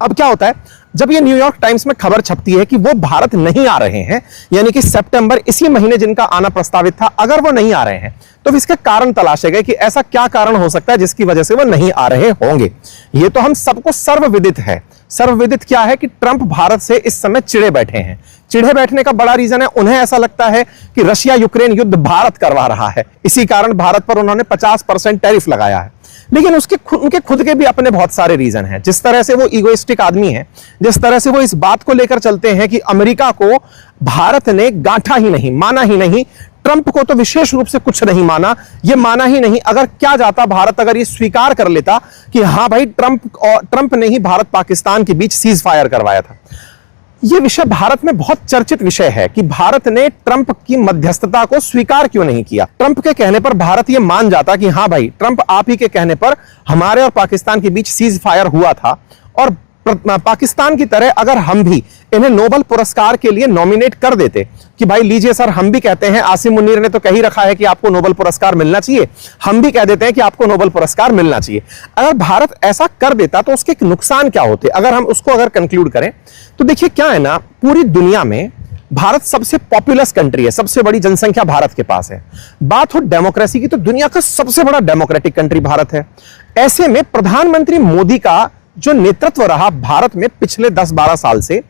अब क्या होता है, जब ये न्यूयॉर्क टाइम्स में खबर छपती है कि वो भारत नहीं आ रहे हैं, यानी कि सितंबर इसी महीने जिनका आना प्रस्तावित था, अगर वो नहीं आ रहे हैं तो इसके कारण तलाशे गए कि ऐसा क्या कारण हो सकता है जिसकी वजह से वो नहीं आ रहे होंगे। ये तो हम सबको सर्वविदित है। सर्वविदित क्या है कि ट्रंप भारत से इस समय चिढ़े बैठे हैं। चिढ़े बैठने का बड़ा रीजन है, उन्हें ऐसा लगता है कि रशिया यूक्रेन युद्ध भारत करवा रहा है, इसी कारण भारत पर उन्होंने 50% टैरिफ लगाया है। लेकिन उनके खुद के भी अपने बहुत सारे रीजन हैं। जिस तरह से वो ईगोइस्टिक आदमी है, जिस तरह से वो इस बात को लेकर चलते हैं कि अमेरिका को भारत ने गांठा ही नहीं, माना ही नहीं, ट्रंप को तो विशेष रूप से कुछ नहीं माना, ये माना ही नहीं। अगर क्या जाता भारत अगर ये स्वीकार कर लेता कि हां भाई ट्रंप ने ही भारत पाकिस्तान के बीच सीज फायर करवाया था। यह विषय भारत में बहुत चर्चित विषय है कि भारत ने ट्रंप की मध्यस्थता को स्वीकार क्यों नहीं किया। ट्रंप के कहने पर भारत यह मान जाता कि हां भाई ट्रंप आप ही के कहने पर हमारे और पाकिस्तान के बीच सीज फायर हुआ था, और पाकिस्तान की तरह अगर हम भी इन्हें नोबेल पुरस्कार के लिए नॉमिनेट कर देते कि भाई लीजिए सर, हम भी कहते हैं, आसिम मुनीर ने तो कह ही रखा है कि आपको नोबेल पुरस्कार मिलना चाहिए, हम भी कह देते हैं कि आपको नोबेल पुरस्कार मिलना चाहिए। अगर भारत ऐसा कर देता तो उसके नुकसान क्या होते, अगर हम उसको कंक्लूड करें तो देखिए क्या है ना, पूरी दुनिया में भारत सबसे पॉपुलस कंट्री है, सबसे बड़ी जनसंख्या भारत के पास है। बात हो डेमोक्रेसी की तो दुनिया का सबसे बड़ा डेमोक्रेटिक कंट्री भारत है। ऐसे में प्रधानमंत्री मोदी का जो नेतृत्व रहा भारत में पिछले 10-12 साल से,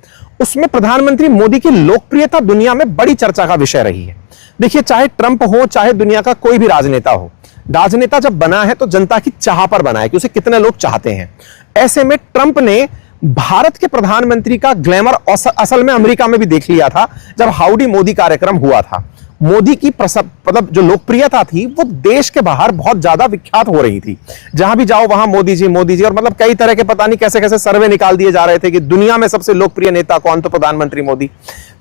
उसमें प्रधानमंत्री मोदी की लोकप्रियता दुनिया में बड़ी चर्चा का विषय रही है। देखिए चाहे ट्रंप हो, चाहे दुनिया का कोई भी राजनेता हो, राजनेता जब बना है तो जनता की चाह पर बना है कि उसे कितने लोग चाहते हैं। ऐसे में ट्रंप ने भारत के प्रधानमंत्री का ग्लैमर असल में अमेरिका में भी देख लिया था जब हाउडी मोदी कार्यक्रम हुआ था। मोदी की मतलब जो लोकप्रियता थी वो देश के बाहर बहुत ज्यादा विख्यात हो रही थी। जहां भी जाओ वहां मोदी जी, और मतलब कई तरह के पता नहीं कैसे कैसे सर्वे निकाल दिए जा रहे थे कि दुनिया में सबसे लोकप्रिय नेता कौन, तो प्रधानमंत्री मोदी।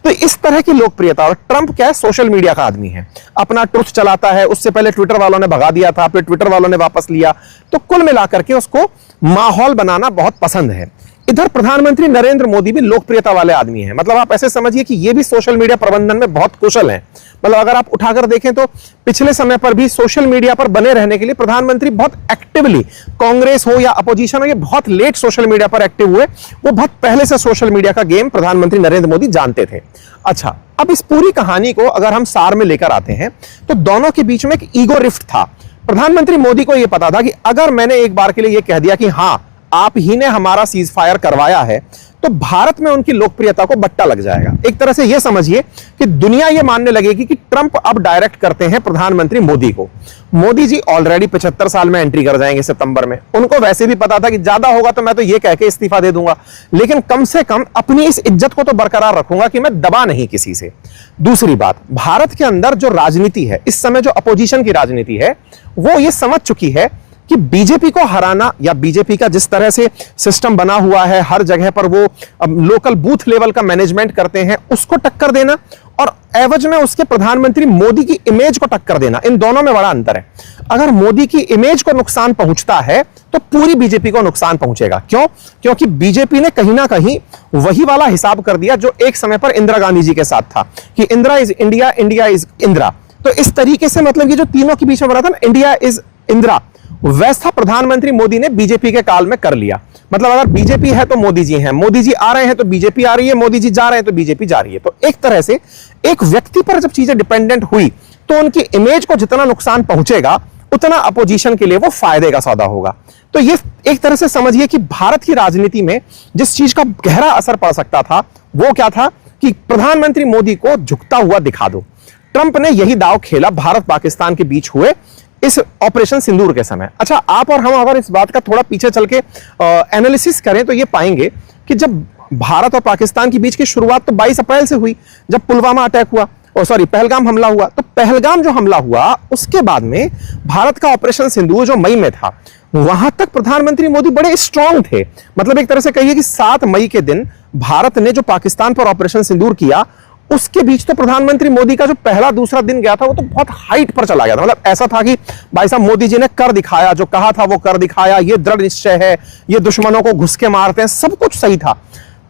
तो इस तरह की लोकप्रियता। और ट्रंप क्या है, सोशल मीडिया का आदमी है, अपना ट्रुथ चलाता है। उससे पहले ट्विटर वालों ने भगा दिया था, फिर ट्विटर वालों ने वापस लिया। तो कुल मिलाकर के उसको माहौल बनाना बहुत पसंद है। इधर प्रधानमंत्री नरेंद्र मोदी भी लोकप्रियता वाले आदमी हैं। मतलब आप ऐसे समझिए कि ये भी सोशल मीडिया प्रबंधन में बहुत कुशल हैं। मतलब अगर आप उठाकर देखें तो पिछले समय पर भी सोशल मीडिया पर बने रहने के लिए प्रधानमंत्री बहुत एक्टिवली, कांग्रेस हो या अपोजिशन हो, ये बहुत लेट सोशल मीडिया पर एक्टिव हुए। वो बहुत पहले से सोशल मीडिया का गेम प्रधानमंत्री नरेंद्र मोदी जानते थे। अच्छा, अब इस पूरी कहानी को अगर हम सार में लेकर आते हैं तो दोनों के बीच में एक ईगो रिफ्ट था। प्रधानमंत्री मोदी को यह पता था कि अगर मैंने एक बार के लिए यह कह दिया कि हां आप ही ने हमारा सीज फायर करवाया है, तो भारत में उनकी लोकप्रियता को बट्टा लग जाएगा। एक तरह से यह समझिए कि दुनिया यह मानने लगेगी कि ट्रंप अब डायरेक्ट करते हैं प्रधानमंत्री मोदी को। मोदी जी ऑलरेडी 75 साल में एंट्री कर जाएंगे सितंबर में। उनको वैसे भी पता था कि ज्यादा होगा तो मैं तो यह कह के इस्तीफा दे दूंगा, लेकिन कम से कम अपनी इस इज्जत को तो बरकरार रखूंगा कि मैं दबा नहीं किसी से। दूसरी बात, भारत के अंदर जो राजनीति है इस समय, जो अपोजिशन की राजनीति है, वो ये समझ चुकी है कि बीजेपी को हराना, या बीजेपी का जिस तरह से सिस्टम बना हुआ है, हर जगह पर वो लोकल बूथ लेवल का मैनेजमेंट करते हैं, उसको टक्कर देना और एवज में उसके प्रधानमंत्री मोदी की इमेज को टक्कर देना, इन दोनों में बड़ा अंतर है। अगर मोदी की इमेज को नुकसान पहुंचता है तो पूरी बीजेपी को नुकसान पहुंचेगा। क्यों? क्योंकि बीजेपी ने कहीं ना कहीं वही वाला हिसाब कर दिया जो एक समय पर इंदिरा गांधी जी के साथ था कि Indira is India, India is Indira. तो इस तरीके से मतलब ये जो तीनों के बीच में बना था ना, इंडिया इज इंदिरा, वैसा प्रधानमंत्री मोदी ने बीजेपी के काल में कर लिया। मतलब अगर बीजेपी है तो मोदी जी हैं, मोदी जी आ रहे हैं तो बीजेपी आ रही है, मोदी जी जा रहे हैं तो बीजेपी जा रही है। तो एक तरह से एक व्यक्ति पर जब चीजें डिपेंडेंट हुई तो उनकी इमेज को जितना नुकसान पहुंचेगा उतना अपोजिशन के लिए वो फायदे का सौदा होगा। तो ये एक तरह से समझिए कि भारत की राजनीति में जिस चीज का गहरा असर पड़ सकता था वो क्या था कि प्रधानमंत्री मोदी को झुकता हुआ दिखा दो। ट्रंप ने यही दांव खेला भारत पाकिस्तान के बीच हुए इस ऑपरेशन सिंदूर के समय। अच्छा, आप और हम अगर इस बात का थोड़ा पीछे चल के एनालिसिस करें तो ये पाएंगे कि जब भारत और पाकिस्तान के बीच की शुरुआत तो 22 अप्रैल से हुई, जब पुलवामा अटैक हुआ, पहलगाम हमला हुआ। तो पहलगाम जो हमला हुआ उसके बाद में भारत का ऑपरेशन सिंदूर जो मई में था, वहां तक प्रधानमंत्री मोदी बड़े स्ट्रांग थे। मतलब एक तरह से कहिए कि 7 मई के दिन भारत ने जो पाकिस्तान पर ऑपरेशन सिंदूर किया, उसके बीच तो प्रधानमंत्री मोदी का जो पहला दूसरा दिन गया था वो तो बहुत हाइट पर चला गया था। मतलब ऐसा था कि भाई साहब मोदी जी ने कर दिखाया, जो कहा था वो कर दिखाया, ये दृढ़ निश्चय है, ये दुश्मनों को घुस के मारते हैं, सब कुछ सही था।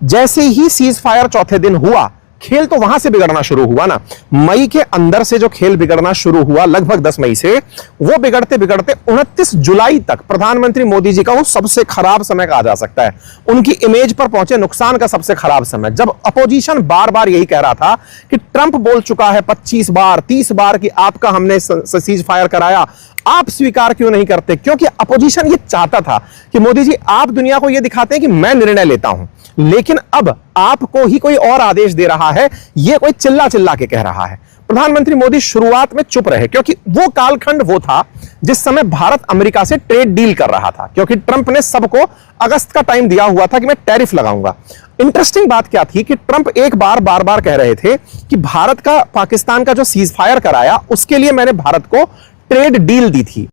जैसे ही सीज फायर चौथे दिन हुआ, खेल तो वहां से बिगड़ना शुरू हुआ ना, मई के अंदर से जो खेल बिगड़ना शुरू हुआ लगभग 10 मई से, वो बिगड़ते बिगड़ते 29 जुलाई तक प्रधानमंत्री मोदी जी का वो सबसे खराब समय कहा जा सकता है, उनकी इमेज पर पहुंचे नुकसान का सबसे खराब समय, जब अपोजिशन बार बार यही कह रहा था कि ट्रंप बोल चुका है 25 बार 30 बार कि आपका हमने सीज फायर कराया, आप स्वीकार क्यों नहीं करते? क्योंकि अपोजिशन ये चाहता था कि मोदी जी आप दुनिया को ये दिखाते हैं कि मैं निर्णय लेता हूं, लेकिन अब आपको ही कोई और आदेश दे रहा है, ये कोई चिल्ला चिल्ला के कह रहा है। प्रधानमंत्री मोदी शुरुआत में चुप रहे क्योंकि वो कालखंड वो था जिस समय भारत अमेरिका से ट्रेड डील कर रहा था, क्योंकि ट्रंप ने सबको अगस्त का टाइम दिया हुआ था कि मैं टैरिफ लगाऊंगा। इंटरेस्टिंग बात क्या थी कि ट्रंप एक बार बार कह रहे थे कि भारत का पाकिस्तान का जो सीज फायर कराया उसके लिए मैंने भारत को ट्रेड डील दी थी।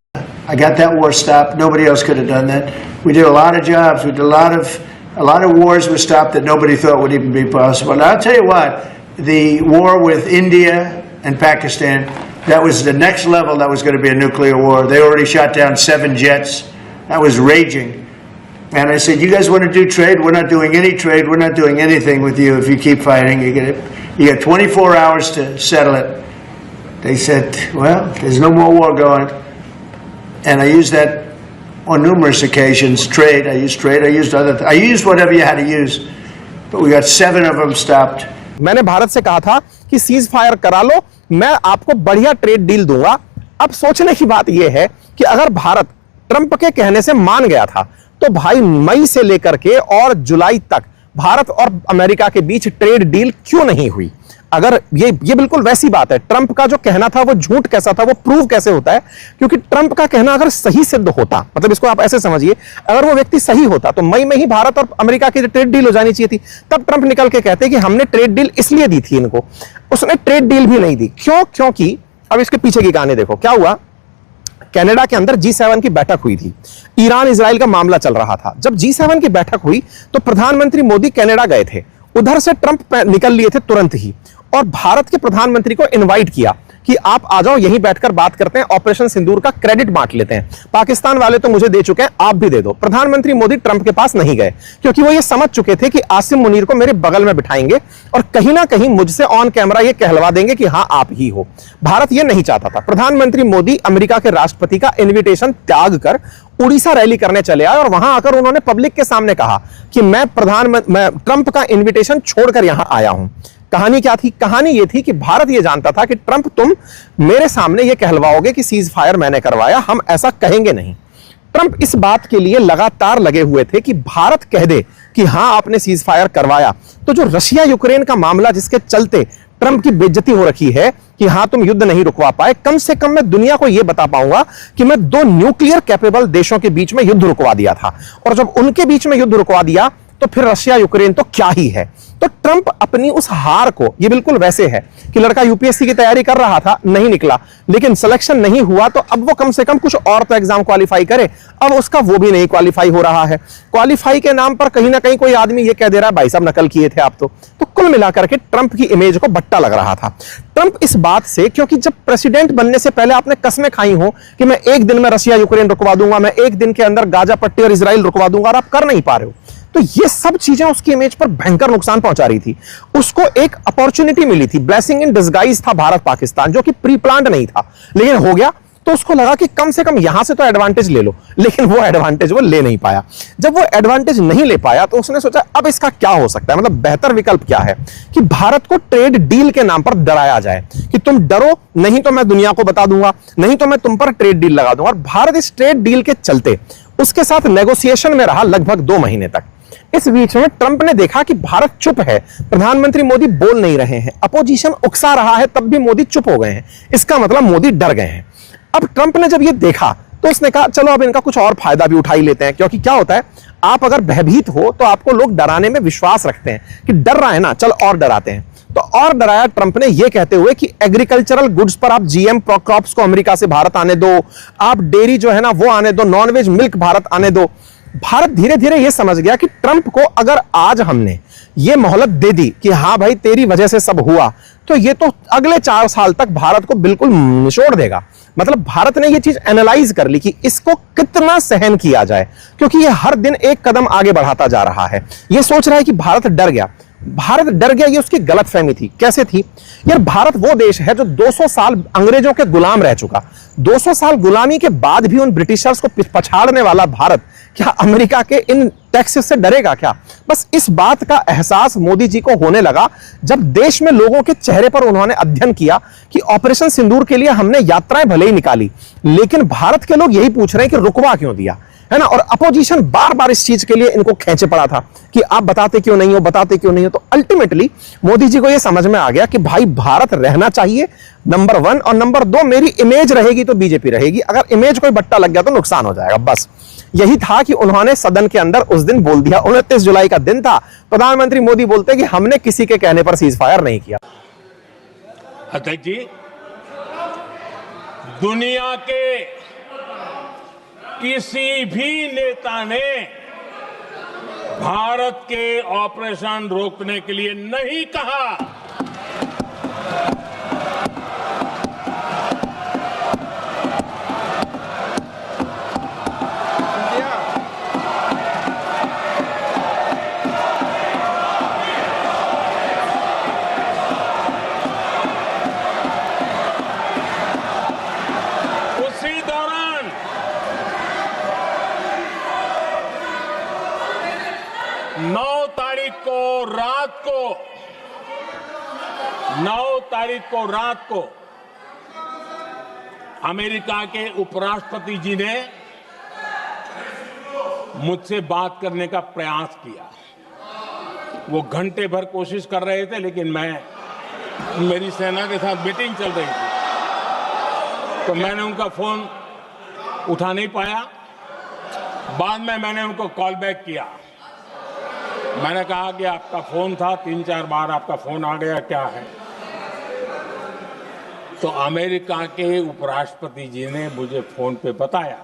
I got that war stopped. Nobody else could have done that. We did a lot of jobs. We did a lot of wars were stopped that nobody thought would even be possible. And I'll tell you what, the war with India and Pakistan, that was the next level. That was going to be a nuclear war. They already shot down 7 jets. That was raging. And I said, you guys want to do trade? We're not doing any trade. We're not doing anything with you if you keep fighting. You get 24 hours to settle it. They said, well, there's no more war going. And I used that on numerous occasions. Trade, I used I used whatever you had to use. But we got 7 of them stopped. मैंने भारत से कहा था कि cease fire करा लो, मैं आपको बढ़िया trade deal दूंगा। अब सोचने की बात यह है कि अगर भारत ट्रंप के कहने से मान गया था तो भाई मई से लेकर के और जुलाई तक भारत और अमेरिका के बीच ट्रेड डील क्यों नहीं हुई? अगर ये बिल्कुल वैसी बात है, ट्रंप का जो कहना था वो झूठ कैसा था, वो प्रूव कैसे होता है? क्योंकि ट्रंप का कहना अगर सही सिद्ध होता, मतलब इसको आप ऐसे समझिए, अगर वो व्यक्ति सही होता तो मई में ही भारत और अमेरिका की ट्रेड डील हो जानी चाहिए थी। तब ट्रंप निकल के कहते कि हमने ट्रेड डील इसलिए दी थी इनको, उसने ट्रेड डील भी नहीं दी। क्यों? क्योंकि अब इसके पीछे की कहानी देखो क्या हुआ। कनाडा के अंदर G7 की बैठक हुई थी, ईरान इजराइल का मामला चल रहा था। जब G7 की बैठक हुई तो प्रधानमंत्री मोदी कनाडा गए थे, उधर से ट्रंप निकल लिए थे तुरंत ही, और भारत के प्रधानमंत्री को इनवाइट किया कि आप आ जाओ, यहीं बैठकर बात करते हैं, ऑपरेशन सिंदूर का क्रेडिट बांट लेते हैं, पाकिस्तान वाले तो मुझे दे चुके हैं, आप भी दे दो। प्रधानमंत्री मोदी ट्रंप के पास नहीं गए क्योंकि वो ये समझ चुके थे कि आसिम मुनीर को मेरे बगल में बिठाएंगे और कहीं ना कहीं मुझसे ऑन कैमरा ये कहलवा देंगे कि हाँ आप ही हो। भारत ये नहीं चाहता था। प्रधानमंत्री मोदी अमेरिका के राष्ट्रपति का इन्विटेशन त्याग कर उड़ीसा रैली करने चले आए और वहां आकर उन्होंने पब्लिक के सामने कहा कि मैं ट्रंप का इन्विटेशन छोड़कर यहां आया हूं। कहानी क्या थी? कहानी यह थी कि भारत यह जानता था कि ट्रंप तुम मेरे सामने यह कहलवाओगे कि सीज फायर मैंने करवाया, हम ऐसा कहेंगे नहीं। ट्रंप इस बात के लिए लगातार लगे हुए थे कि भारत कह दे कि हां आपने सीज फायर करवाया तो जो रशिया यूक्रेन का मामला जिसके चलते ट्रंप की बेइज्जती हो रखी है कि हां तुम युद्ध नहीं रुकवा पाए, कम से कम मैं दुनिया को यह बता पाऊंगा कि मैं 2 न्यूक्लियर कैपेबल देशों के बीच में युद्ध रुकवा दिया था, और जब उनके बीच में युद्ध रुकवा दिया तो फिर रशिया यूक्रेन तो क्या ही है। तो ट्रंप अपनी उस हार को, ये बिल्कुल वैसे है कि लड़का यूपीएससी की तैयारी कर रहा था, नहीं निकला, लेकिन सिलेक्शन नहीं हुआ तो अब वो कम से कम कुछ और तो एग्जाम क्वालिफाई करे, अब उसका वो भी नहीं क्वालिफाई हो रहा है। क्वालिफाई के नाम पर कहीं ना कहीं कोई आदमी ये कह दे रहा है भाई साहब नकल किए थे आप तो कुल मिलाकर के ट्रंप की इमेज को बट्टा लग रहा था। ट्रंप इस बात से, क्योंकि जब प्रेसिडेंट बनने से पहले आपने कस्में खाई हो कि मैं एक दिन में रशिया यूक्रेन रुकवा दूंगा, मैं एक दिन के अंदर गाजा पट्टी और इजराइल रुकवा दूंगा, और आप कर नहीं पा रहे हो, तो ये सब चीजें उसकी इमेज पर भयंकर नुकसान पहुंचा रही थी। उसको एक अपॉर्चुनिटी मिली थी, ब्लेसिंग इन डिस्गाइज था भारत पाकिस्तान, जो कि प्री प्लान्ड नहीं था, लेकिन हो गया। तो उसको लगा कि कम से कम यहां से तो एडवांटेज ले लो, लेकिन वो एडवांटेज वो ले नहीं पाया। जब वो एडवांटेज नहीं ले पाया तो उसने सोचा अब इसका क्या हो सकता है, मतलब बेहतर विकल्प क्या है कि भारत को ट्रेड डील के नाम पर डराया जाए कि तुम डरो, नहीं तो मैं दुनिया को बता दूंगा, नहीं तो मैं तुम पर ट्रेड डील लगा दूंगा। और भारत इस ट्रेड डील के चलते उसके साथ नेगोशिएशन में रहा लगभग 2 महीने तक। इस बीच में ट्रंप ने देखा कि भारत चुप है, प्रधानमंत्री मोदी बोल नहीं रहे हैं, अपोजिशन उकसा रहा है, तब भी मोदी चुप हो गए हैं, इसका मतलब मोदी डर गए हैं। अब ट्रंप ने जब ये देखा तो उसने कहा चलो अब इनका कुछ और फायदा भी उठा ही लेते हैं, क्योंकि क्या होता है, आप अगर भयभीत हो तो आपको लोग डराने में विश्वास रखते हैं कि डर रहा है ना, चल और डराते हैं। तो और डराया ट्रंप ने ये कहते हुए कि एग्रीकल्चरल गुड्स पर आप जीएम क्रॉप्स को अमेरिका से भारत आने दो, आप डेयरी जो है ना वो आने दो, नॉनवेज मिल्क भारत आने दो। भारत धीरे धीरे यह समझ गया कि ट्रंप को अगर आज हमने ये मोहलत दे दी कि हां भाई तेरी वजह से सब हुआ, तो ये तो अगले 4 साल तक भारत को बिल्कुल निचोड़ देगा। मतलब भारत ने ये चीज एनालाइज कर ली कि इसको कितना सहन किया जाए, क्योंकि ये हर दिन एक कदम आगे बढ़ाता जा रहा है। ये सोच रहा है कि भारत डर गया। भारत डर गया, ये उसकी गलतफहमी थी। कैसे थी यार? भारत वो देश है जो 200 साल अंग्रेजों के गुलाम रह चुका। 200 साल गुलामी के बाद भी उन ब्रिटिशर्स को पछाड़ने वाला भारत क्या अमेरिका के इन टैक्सेस से डरेगा क्या? बस इस बात का एहसास मोदी जी को होने लगा जब देश में लोगों के चेहरे पर उन्होंने अध्ययन किया कि ऑपरेशन सिंदूर के लिए हमने यात्राएं भले ही निकाली, लेकिन भारत के लोग यही पूछ रहे हैं कि रुकवा क्यों दिया, है ना? और अपोजिशन बार बार इस चीज के लिए इनको खींचे पड़ा था कि आप बताते क्यों नहीं हो, बताते क्यों नहीं हो। तो अल्टीमेटली मोदी जी को यह समझ में आ गया कि भाई भारत रहना चाहिए, नंबर 1, और नंबर 2 मेरी इमेज रहेगी तो बीजेपी रहेगी। अगर इमेज कोई बट्टा लग गया तो नुकसान हो जाएगा। बस यही था कि उन्होंने सदन के अंदर उस दिन बोल दिया। 29 जुलाई का दिन था, प्रधानमंत्री मोदी बोलते कि हमने किसी के कहने पर सीज फायर नहीं किया। अध्यक्ष जी, दुनिया के किसी भी नेता ने भारत के ऑपरेशन रोकने के लिए नहीं कहा। उसी दौरान 9 तारीख को रात को अमेरिका के उपराष्ट्रपति जी ने मुझसे बात करने का प्रयास किया। वो घंटे भर कोशिश कर रहे थे, लेकिन मेरी सेना के साथ मीटिंग चल रही थी, तो मैंने उनका फोन उठा नहीं पाया। बाद में मैंने उनको कॉल बैक किया। मैंने कहा कि आपका फोन था, 3-4 बार आपका फोन आ गया, क्या है? तो अमेरिका के उपराष्ट्रपति जी ने मुझे फोन पे बताया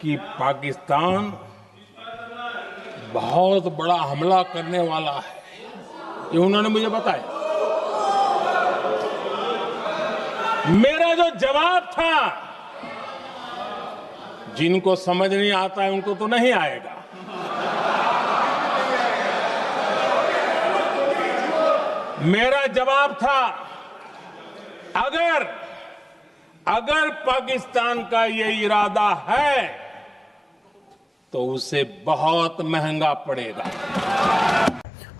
कि पाकिस्तान बहुत बड़ा हमला करने वाला है। ये उन्होंने मुझे बताया। मेरा जो जवाब था, जिनको समझ नहीं आता है उनको तो नहीं आएगा। मेरा जवाब था, अगर पाकिस्तान का ये इरादा है तो उसे बहुत महंगा पड़ेगा।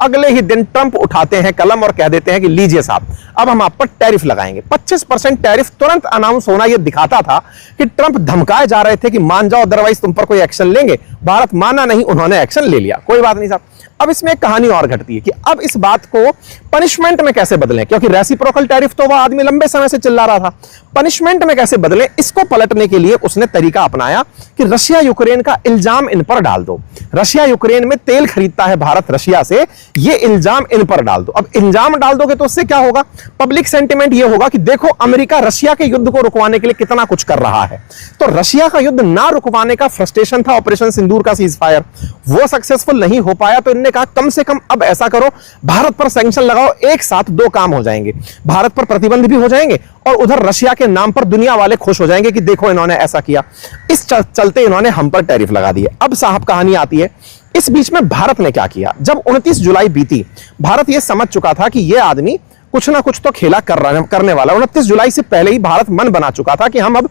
अगले ही दिन ट्रंप उठाते हैं कलम और कह देते हैं कि लीजिए साहब, अब हम आप पर टैरिफ लगाएंगे। 25% टैरिफ तुरंत अनाउंस होना यह दिखाता था कि ट्रंप धमकाए जा रहे थे कि मान जाओ, अदरवाइज तुम पर कोई एक्शन लेंगे। भारत माना नहीं, उन्होंने एक्शन ले लिया। कोई बात नहीं साहब। अब इसमें एक कहानी और घटती है कि अब इस बात को पनिशमेंट में कैसे बदलें, क्योंकि रेसिप्रोकल टैरिफ तो वह आदमी लंबे समय से चिल्ला रहा था। पनिशमेंट में कैसे बदलें, इसको पलटने के लिए उसने तरीका अपनाया कि रशिया यूक्रेन का इल्जाम इन पर डाल दो। रशिया यूक्रेन में तेल खरीदता है भारत रशिया से, ये इल्जाम इन पर डाल दो। अब इल्जाम डाल दोगे तो उससे क्या होगा? पब्लिक सेंटिमेंट ये होगा कि देखो अमेरिका रशिया के युद्ध को रुकवाने के लिए कितना कुछ कर रहा है। तो रशिया का युद्ध ना रुकवाने का फ्रस्ट्रेशन था ऑपरेशन सिंदूर का सीज फायर, वो सक्सेसफुल नहीं हो पाया। तो इन्होंने कहा कम से कम अब ऐसा करो, भारत पर सैंक्शन लगाओ, एक साथ 2 काम हो जाएंगे। भारत पर प्रतिबंध भी हो जाएंगे और उधर रशिया के नाम पर दुनिया वाले खुश हो जाएंगे कि देखो इन्होंने ऐसा किया। इस चलते इन्होंने हम पर टैरिफ लगा दिए। अब साहब कहानी आती है, इस बीच में भारत ने क्या किया? जब 29 जुलाई बीती, भारत यह समझ चुका था कि यह आदमी कुछ ना कुछ तो खेला करने वाला। 29 जुलाई से पहले ही भारत मन बना चुका था कि हम अब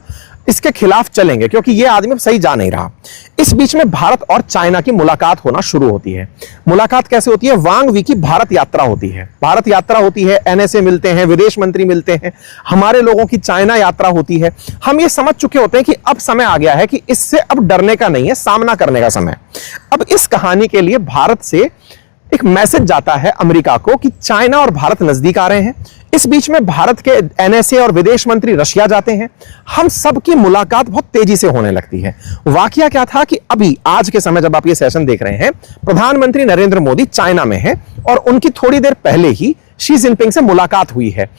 इसके खिलाफ चलेंगे, क्योंकि यह आदमी सही जा नहीं रहा। इस बीच में भारत और चाइना की मुलाकात होना शुरू होती है। मुलाकात कैसे होती है? वांग वी की भारत यात्रा होती है। भारत यात्रा होती है, एनएसए मिलते हैं, विदेश मंत्री मिलते हैं, हमारे लोगों की चाइना यात्रा होती है। हम ये समझ चुके होते हैं कि अब समय आ गया है कि इससे अब डरने का नहीं है, सामना करने का समय। अब इस कहानी के लिए भारत से एक मैसेज जाता है अमेरिका को कि चाइना और भारत नजदीक आ रहे हैं। इस बीच में भारत के एनएसए और विदेश मंत्री रशिया जाते हैं। हम सबकी मुलाकात बहुत तेजी से होने लगती है। वाकया क्या था कि अभी आज के समय जब आप ये सेशन देख रहे हैं, प्रधानमंत्री नरेंद्र मोदी चाइना में हैं और उनकी थोड़ी देर पहले ही शी जिनपिंग से मुलाकात हुई है।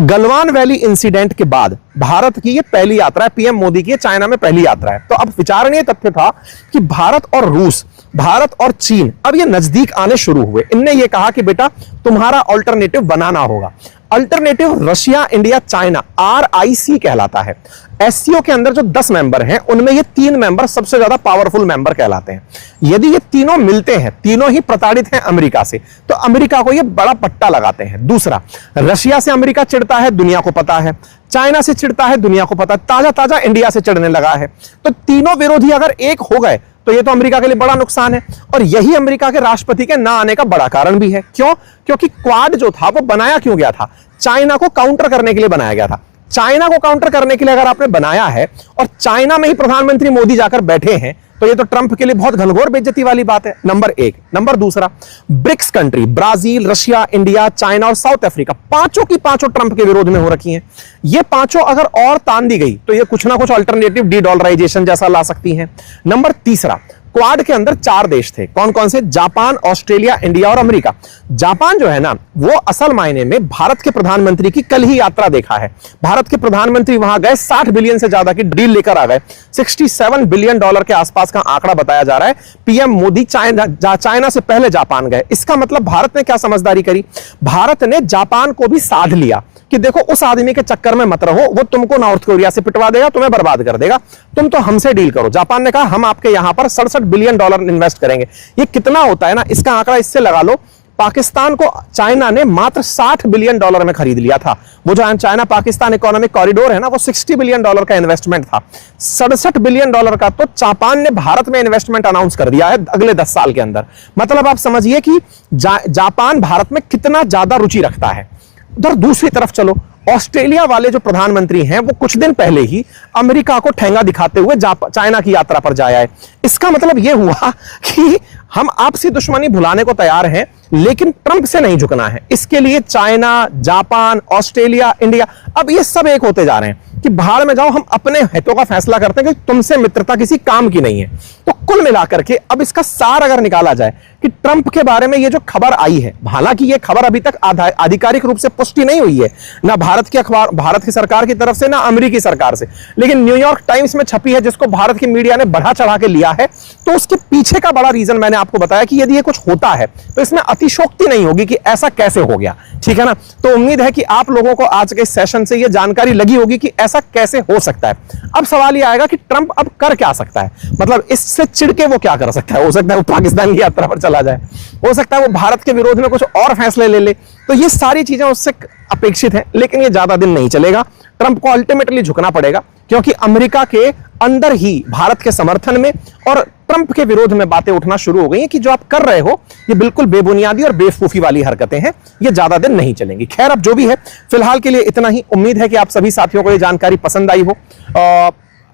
गलवान वैली इंसिडेंट के बाद भारत की ये पहली यात्रा है, पीएम मोदी की चाइना में पहली यात्रा है। तो अब विचारणीय तथ्य था कि भारत और रूस, भारत और चीन अब ये नजदीक आने शुरू हुए। इनने ये कहा कि बेटा तुम्हारा ऑल्टरनेटिव बनाना होगा। Alternative Russia India China, RIC कहलाता है। SCO के अंदर जो 10 मेंबर हैं उनमें ये 3 मेंबर सबसे ज्यादा पावरफुल मेंबर कहलाते हैं। यदि ये तीनों मिलते हैं, तीनों ही प्रताड़ित हैं अमेरिका से, तो अमेरिका को ये बड़ा पट्टा लगाते हैं। दूसरा, रशिया से अमेरिका चिढ़ता है, दुनिया को पता है। चाइना से चिढ़ता है, दुनिया को पता है। ताजा ताजा इंडिया से चिढ़ने लगा है। तो तीनों विरोधी अगर एक हो गए तो ये तो अमेरिका के लिए बड़ा नुकसान है, और यही अमेरिका के राष्ट्रपति के ना आने का बड़ा कारण भी है। क्यों? क्योंकि क्वाड जो था वो बनाया क्यों गया था? चाइना को काउंटर करने के लिए बनाया गया था। चाइना को काउंटर करने के लिए अगर आपने बनाया है और चाइना में ही प्रधानमंत्री मोदी जाकर बैठे हैं, तो ये तो ट्रंप के लिए बहुत घनघोर बेइज्जती वाली बात है, नंबर 1। नंबर दूसरा, BRICS country Brazil, Russia, India, China और साउथ अफ्रीका, पांचों की पांचों ट्रंप के विरोध में हो रखी हैं। ये पांचों अगर और तान दी गई तो ये कुछ ना कुछ अल्टरनेटिव डी-डॉलराइजेशन जैसा ला सकती हैं। नंबर तीसरा, क्वाड के अंदर 4 देश थे। कौन कौन से? जापान, ऑस्ट्रेलिया, इंडिया और अमेरिका। जापान जो है ना, वो असल मायने में भारत के प्रधानमंत्री की कल ही यात्रा देखा है। भारत के प्रधानमंत्री वहां गए, 60 बिलियन से ज्यादा की डील लेकर आ गए। $67 बिलियन के आसपास का आंकड़ा बताया जा रहा है। पीएम मोदी चाइना से पहले जापान गए। इसका मतलब भारत ने क्या समझदारी करी? भारत ने जापान को भी साध लिया कि देखो उस आदमी के चक्कर में मत रहो, वो तुमको नॉर्थ कोरिया से पिटवा देगा, तुम्हें बर्बाद कर देगा, तुम तो हमसे डील करो। जापान ने कहा हम आपके यहां पर $67 बिलियन इन्वेस्ट करेंगे। ये कितना होता है ना, इसका आंकड़ा इससे लगा लो, पाकिस्तान को चाइना ने मात्र $60 बिलियन में खरीद लिया था। वो जो चाइना पाकिस्तान इकोनॉमिक कॉरिडोर है ना, वो $60 बिलियन का इन्वेस्टमेंट था। $67 बिलियन का तो जापान ने भारत में इन्वेस्टमेंट अनाउंस कर दिया है अगले 10 साल के अंदर। मतलब आप समझिए कि जापान भारत में कितना ज्यादा रुचि रखता है। उधर दूसरी तरफ चलो, ऑस्ट्रेलिया वाले जो प्रधानमंत्री हैं वो कुछ दिन पहले ही अमेरिका को ठेंगा दिखाते हुए चाइना की यात्रा पर जाया है। इसका मतलब यह हुआ कि हम आपसी दुश्मनी भुलाने को तैयार हैं, लेकिन ट्रंप से नहीं झुकना है। इसके लिए चाइना, जापान, ऑस्ट्रेलिया, इंडिया, अब ये सब एक होते जा रहे हैं कि भाड़ में जाओ, हम अपने हितों का फैसला करते हैं कि तुमसे मित्रता किसी काम की नहीं है। तो कुल मिलाकर के अब इसका सार अगर निकाला जाए कि ट्रंप के बारे में ये जो खबर आई है, हालांकि ये खबर अभी तक आधिकारिक रूप से पुष्टि नहीं हुई है, ना भारत के अखबार, भारत की सरकार की तरफ से, ना अमेरिकी सरकार से, लेकिन न्यूयॉर्क टाइम्स में छपी है, जिसको भारत की मीडिया ने बढ़ा चढ़ा के लिया है। तो उसके पीछे का बड़ा रीजन मैंने आपको बताया कि यदि ये कुछ होता है तो इसमें अतिशोक्ति नहीं होगी कि ऐसा कैसे हो गया, ठीक है ना। तो उम्मीद है कि आप लोगों को आज के सेशन से ये जानकारी लगी होगी कि ऐसा कैसे हो सकता है। अब सवाल ये आएगा कि ट्रंप अब कर क्या सकता है, मतलब इससे चिढ़ के वो क्या कर सकता है? हो सकता है वो पाकिस्तान की यात्रा पर चला जाए, हो सकता है वो भारत के विरोध में कुछ और फैसले ले ले। तो ये सारी चीजें उससे अपेक्षित हैं, लेकिन ये ज्यादा दिन नहीं चलेगा। ट्रंप को अल्टीमेटली झुकना पड़ेगा, क्योंकि अमेरिका के अंदर ही भारत के समर्थन में और ट्रंप के विरोध में बातें उठना शुरू हो गई हैं कि जो आप कर रहे हो ये बिल्कुल बेबुनियादी और बेवकूफी वाली हरकतें हैं, ये ज्यादा दिन नहीं चलेंगी। खैर, अब जो भी है, फिलहाल के लिए इतना ही। उम्मीद है कि आप सभी साथियों को ये जानकारी पसंद आई हो।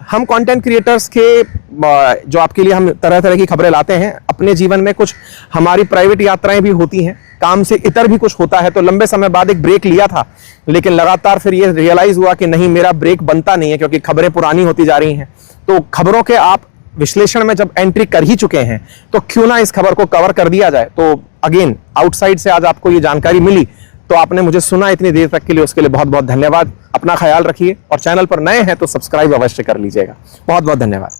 हम कंटेंट क्रिएटर्स के जो आपके लिए हम तरह तरह की खबरें लाते हैं, अपने जीवन में कुछ हमारी प्राइवेट यात्राएं भी होती हैं, काम से इतर भी कुछ होता है। तो लंबे समय बाद एक ब्रेक लिया था, लेकिन लगातार फिर ये रियलाइज हुआ कि नहीं, मेरा ब्रेक बनता नहीं है, क्योंकि खबरें पुरानी होती जा रही हैं। तो खबरों के आप विश्लेषण में जब एंट्री कर ही चुके हैं, तो क्यों ना इस खबर को कवर कर दिया जाए। तो अगेन, आउटसाइड से आज आपको ये जानकारी मिली, तो आपने मुझे सुना इतनी देर तक के लिए, उसके लिए बहुत बहुत धन्यवाद। अपना ख्याल रखिए, और चैनल पर नए हैं तो सब्सक्राइब अवश्य कर लीजिएगा। बहुत बहुत धन्यवाद।